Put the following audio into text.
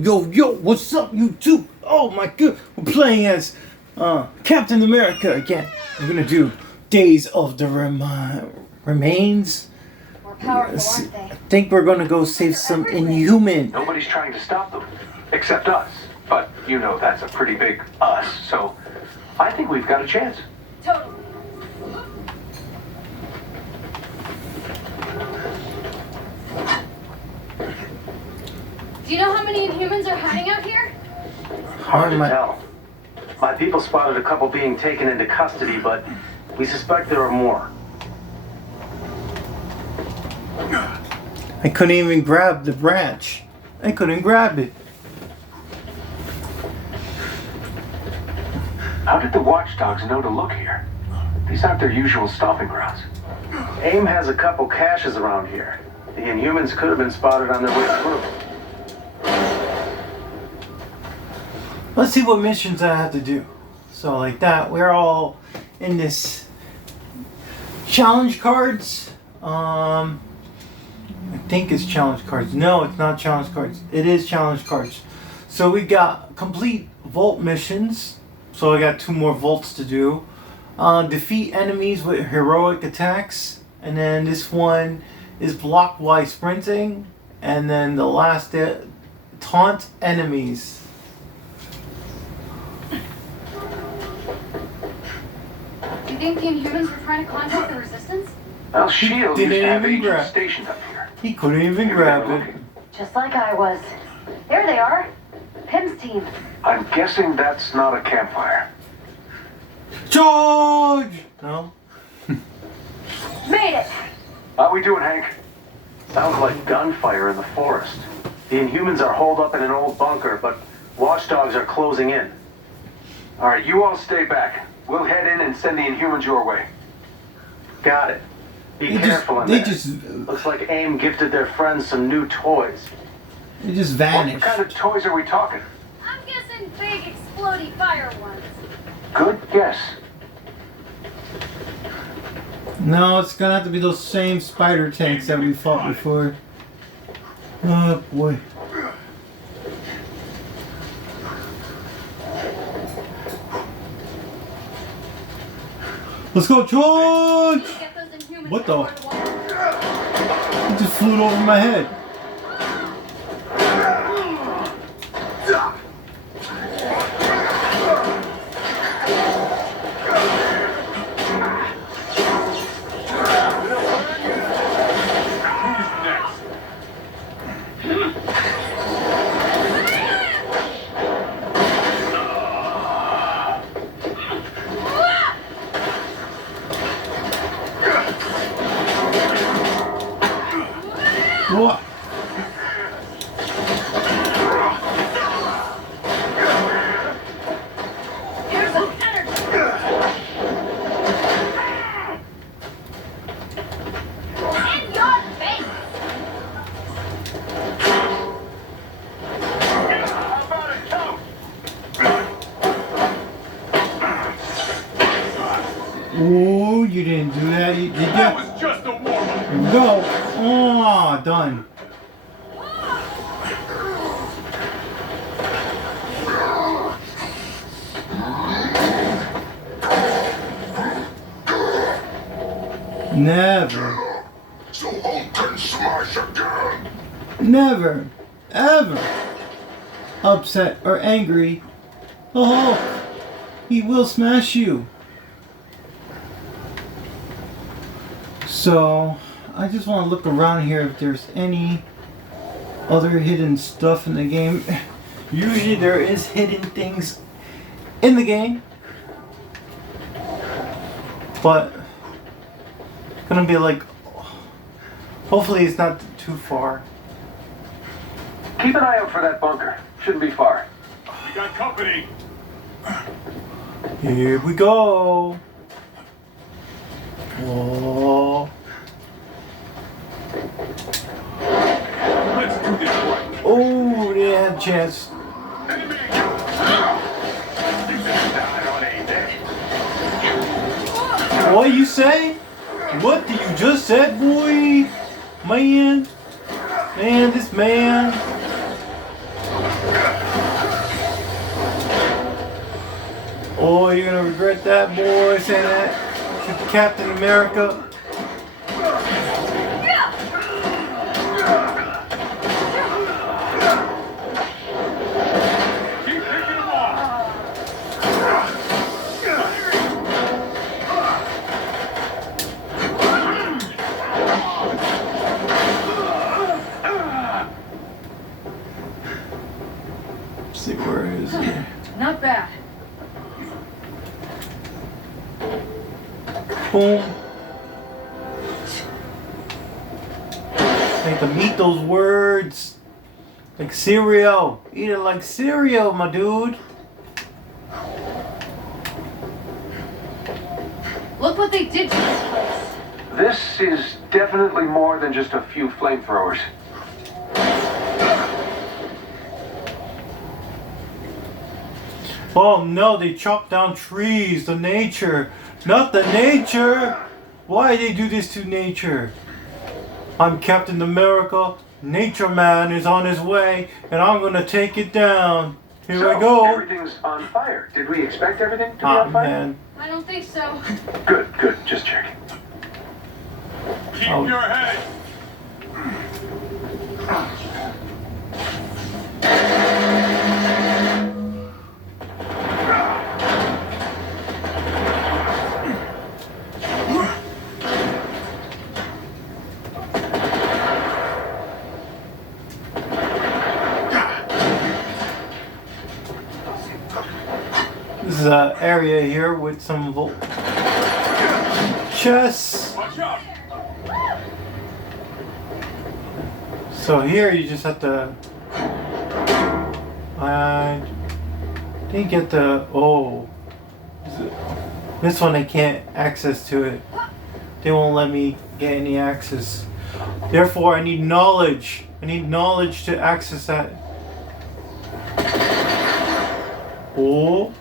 Yo, what's up, YouTube? Oh my god, we're playing as Captain America again. We're gonna do Days of the Remains. More powerful, aren't they? I think we're gonna go save some Inhuman. Nobody's trying to stop them, except us. But you know that's a pretty big us, so I think we've got a chance. Totally. Do you know how many Inhumans are hiding out here? Hard to tell. My people spotted a couple being taken into custody, but we suspect there are more. I couldn't even grab the branch. I couldn't grab it. How did the watchdogs know to look here? These aren't their usual stomping grounds. AIM has a couple caches around here. The Inhumans could have been spotted on their way through. Let's see what missions I have to do. So like that, we're all in this challenge cards. I think it's challenge cards. No, it's not challenge cards. It is challenge cards. So we got complete vault missions. So I got 2 more vaults to do. Defeat enemies with heroic attacks. And then this one is block while sprinting. And then the last, taunt enemies. Do you think the Inhumans were trying to contact the Resistance? Well, S.H.I.E.L.D. used to have even agents grab- stationed up here. He couldn't even Maybe grab they're it. looking. Just like I was. There they are. Pim's team. I'm guessing that's not a campfire. Charge! No? Made it! How we doing, Hank? Sounds like gunfire in the forest. The Inhumans are holed up in an old bunker, but watchdogs are closing in. All right, you all stay back. We'll head in and send the Inhumans your way. Got it. Be careful in there. Looks like AIM gifted their friends some new toys. They just What vanished. kind of toys are we talking? I'm guessing big explodey fire ones. Good guess. No, it's gonna have to be those same spider tanks that we fought before. Oh boy. Let's go, charge! Get those Inhumans What the? before the It just flew over my head. What? Here's some energy. In your face! How about a toast? Oh, you didn't do that, did you? That was just a warm-up. Here we go. Oh, done. Never, So Hulk can smash again. never, ever upset or angry. Oh, he will smash you. So, I just want to look around here if there's any other hidden stuff in the game. Usually there is hidden things in the game. But, it's gonna be like, hopefully it's not too far. Keep an eye out for that bunker. Shouldn't be far. We got company. Here we go. Whoa. Let's do this right. Oh, they had a chance. Enemy. You said die on aim, eh? What you say? What did you just said, boy? Man, this man. Oh, you're gonna regret that, boy, saying that to Captain America. Keep picking them off. Let's see, where is he? Not bad. Boom. Make them eat those words. Like cereal. Eat it like cereal, my dude. Look what they did to this place. This is definitely more than just a few flamethrowers. Oh no, they chopped down trees. The nature. Not the nature. Why they do this to nature? I'm Captain America. Nature Man is on his way, and I'm gonna take it down. Here I go. Everything's on fire. Did we expect everything to be Ah, on fire? man. I don't think so. Good, good. Just checking. Keep Oh. your head. This is an area here with some chests. Watch out. So here you just have to. I didn't get the. Oh. This one I can't access to it. They won't let me get any access. Therefore, I need knowledge. I need knowledge to access that. Oh.